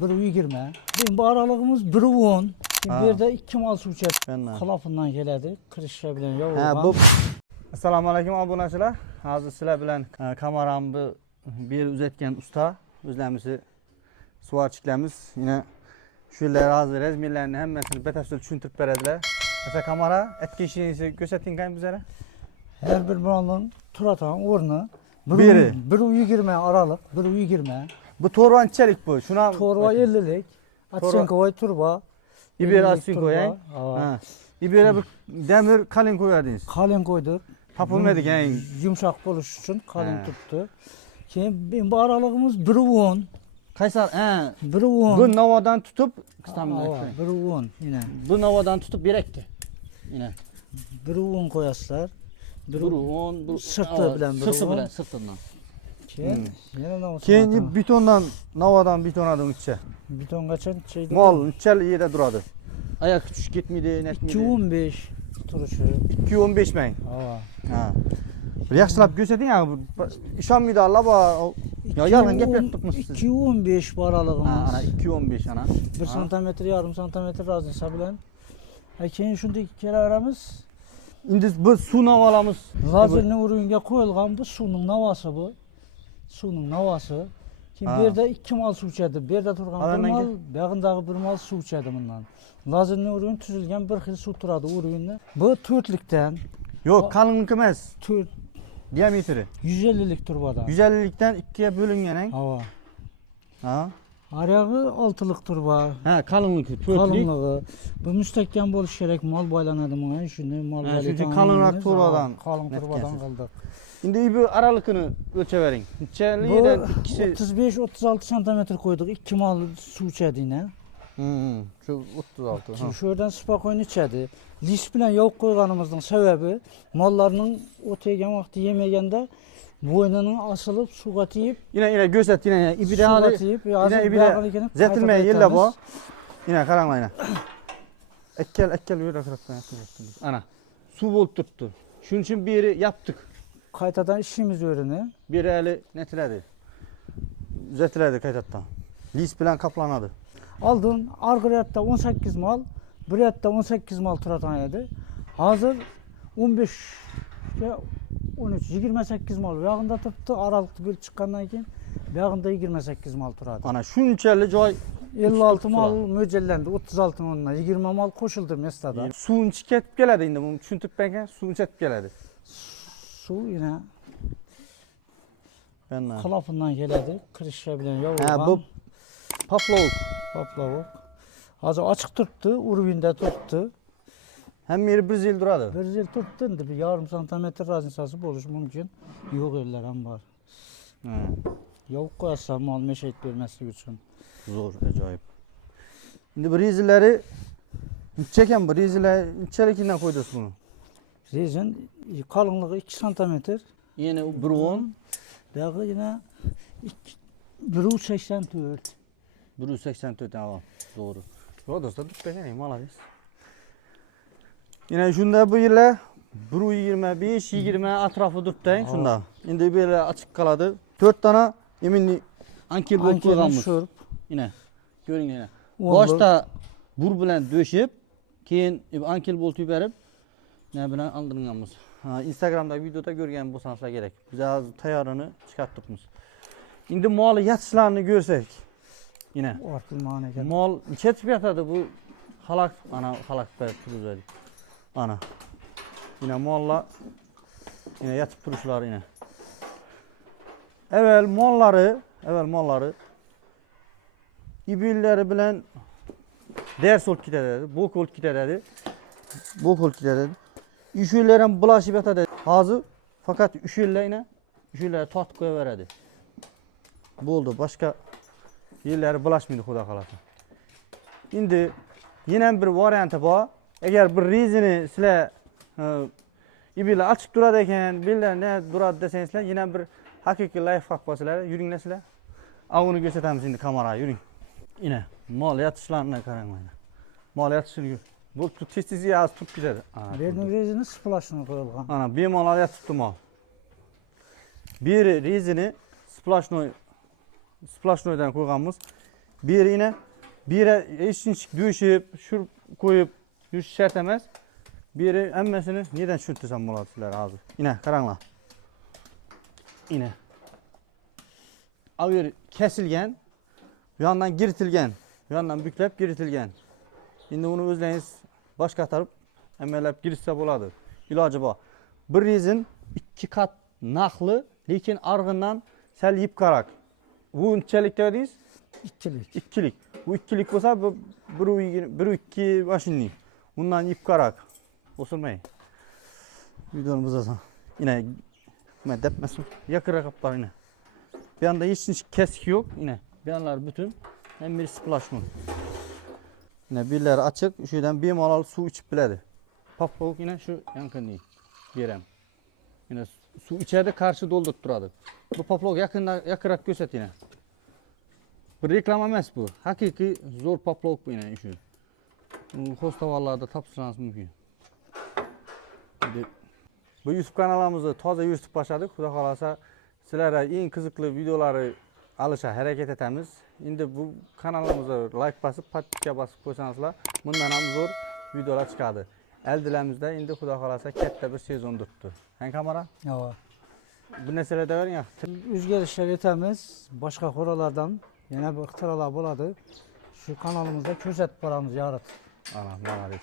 1.20. Bu aralığımız 1.10. Bir de 2 mal su içer. Kılafından geledi. Kırışla bilen yoğurgan. Assalomu alaykum obunachilar. Hozir sizlar bilan kameramni bir yil uzatgan usta o'zlarimizni suvarchilarimiz yine shu yerlar hozir razmerlarni hammasini batafsil tushuntirib beradilar. Asa kamera etki işini ko'rsating kan bizlere. Her bir malın turatan o'rni Biri. 1.20 aralık, 1.20. Bu torba neçelik bu? Şuna Torba 50'lik. Atsenkovoy turba. İbir 50'lik Atsenkovoy. turba. Ha. İbire bir demir kalın koyardınız. Kalın koyduk. Tapılmadı yani. Yumuşak buluş için kalın tuttu. Şimdi bu aralığımız 1.10. Kaysar 1.10. bu navadan tutup 1.10 yine. Bu navadan tutup birekti. Yine. 1.10 koyaslar. 1.10 bu sırtı bilen 1.10. Sırtı bilen sırtından. Keyin betondan navadan betonadım içe. beton kaçan şeydi. Mal içel yerde duradı. Ayak küçük gitmedi, netmedi. 2.15 turuşu. 2.15 men. Ha. Bir yaxshilab ko'rsating ya. İşonmaydi Allah ba. Ya yalan gap yaptıkmız siz. 2.15 bu aralığımız. Ana 2.15 ana. 1 santimetre yarım santimetre razıysa bilen. Keyin shunday kere aramız. Indi biz suv navalamız. Lazerli o'ringa qo'yilgan bu suvning navasi bu. Suvning navasi. Keyin bu yerda 2 mal suv ichadi. Bu yerda turgan bir mal, bu yog'indagi bir mal suv ichadi bundan. Lazerli o'rin tuzilgan bir xil suv turadi o'rinda. Bu 4'likdan. Yok kalınlık emas. 4 Diametri. 150'lik turbada. 150'likten 2'ye bölüngen. Hava. Ha. Ayağı 6'lık turba. Ha kalınlık 4'lik. Kalınlığı. Bu müstehkem boluş gerek mal baylanadi buna. Şunday mal baylanadi. Çünkü kalınrak turbadan. Kalın turbadan kaldık. Şimdi bu aralıkını ölçevering. Neçeliyden ikisi 35-36 santimetre koyduk. 2 mal su içedi yine. Şu 36. Şuradan spakoyun içedi. Lis bilen yoğuk koyganımızın sebebi mallarının o tegen vakti yemegende boynunun asılıp suga tiyip yine göster yine ibi hali yine ibi de zetilmeye yella bu. Yine karangla yine. Ekkel böyle kırıktan ana. Su bolup tuttu. Şunun için bir yeri yaptık. Kaytadan işimiz öğreni. Bir eli netiledi. Zetiledi kaytattan. Lis bilen kaplanadı. Aldın argıratta 18 mal, buryatta 18 mal turatan edi. Hazır 15 13 28 mal yağında tuttu. Aralıkta bir çıkandan keyin yağında 28 mal turadi. Ana şunçalı joy 56 mal möcellendi. 36 malına 20 mal koşuldu mestada. Suyun ketip geledi indi bunu tushuntirib bergan, suyun ketip geledi. Su yine kılafından geledi. Kırışla bilen yoğurgan. Ha bu paplavuk. Paplavuk. Hazır açık tuttu, urvinde tuttu. Hem yeri bir yıl duradı. Bir yıl tuttu, bir yarım santimetre razınsası buluş mümkün. Yok yerler hem var. Yok koyarsa mal meşet vermesi için. Zor, acayip. Şimdi bu rizilleri çeken bu rizilleri içerikinden koydunuz bunu. Rizin kalınlığı 2 santimetre. Yine 1.10. Dağı yine 1.84. 1.84 tamam. Doğru. O da tut benim malades. Yine şunda bu yıla 1.25-20 atrafı tuttu şunda. Şimdi böyle açık kaladı. 4 tane yeminli ankel bol koyganmiz. Yine. Görün yine. Başta bur bilen döşüp keyin ankel bol tüberip ne bilen aldırganmiz. Instagram'da videoda görgen bolsanızlar gerek. Biz az tayarını çıkarttıkmiz. Şimdi malı yatışlarını görsek. Yine. Mal ketip yatadı bu halak ana halakta turuzadi. Ana. Yine malla yine yatıp duruşlar yine. Evvel malları ibilleri bilen ders olup giderdi, bok olup giderdi. Bok olup giderdi. Üşüylerin bulaşıp yatadı. Hazır fakat üşüyleri tat koyuverdi. Bu oldu. Başka yerleri bulaşmıyordu Xudo kalasa. Şimdi yine bir variantı var. Eğer bir rizini sizler ibili açık durad ekan, biller ne durad desengizler, yine bir hakiki life hack basılar, yürüyün sizler. Avını gösteremiz şimdi kameraya, yürüyün. Yine mal yatışlarına karayın. Mal yatışını bu tez yaz tut gider. Verdiğin rizini splaşını koyulgan. Ana bir mal yatıptı mal. Bir rizini splashnoydan koyganmiz. Bir yine bire eşinç düşüp şur koyup yüz şart emas. Biri emmesini neden şürtüsem болады sizler hazır. Yine karangla. Yine. Ağır kesilgen, bir yandan giritilgen, bir yandan büklep giritilgen. Şimdi bunu özleriniz başka atarıp emelep girişse boladı. İlacı bu. Bir rezin 2 kat naklı, lekin argından sel yip karak. Bu neçelik dediyiz? İkilik. İkilik. Bu ikilik olsa bu bir iki başınlı. Bundan yip karak. Osurmayın. Videonu buzasın. Yine depmesin. Yakıra kaplar yine. Bir anda hiç kesik yok yine. Bir yanlar bütün. Hem bir splash mı? Yine birleri açık. Şuradan bir malal su içip biledi. Papavuk yine şu yankın değil. Yerem. Yine su içeride karşı doldurtturadı. Bu papavuk yakırak göset yine. Bir reklam emas bu. Hakiki zor papavuk bu yine işi. Hostavallarda tapşırmanız mümkün. Bu YouTube kanalımızı toza YouTube başladık. Xudo xolasa sizlarga eng qiziqli videoları alışa hareket etamiz. Endi bu kanalımıza like basıp patika basıp qo'ysangizlar, bundan ham zo'r videolar chiqadi. Eldilamizda endi Xudo xolasa katta bir sezon turibdi. Hang kamera? Ya. Bu narsalarda bering. Özgerişler etemiz. Başka xoralardan yine bir ixtirolar boladı. Şu kanalımızda ko'rsatib boramiz yarat. Ana, malades.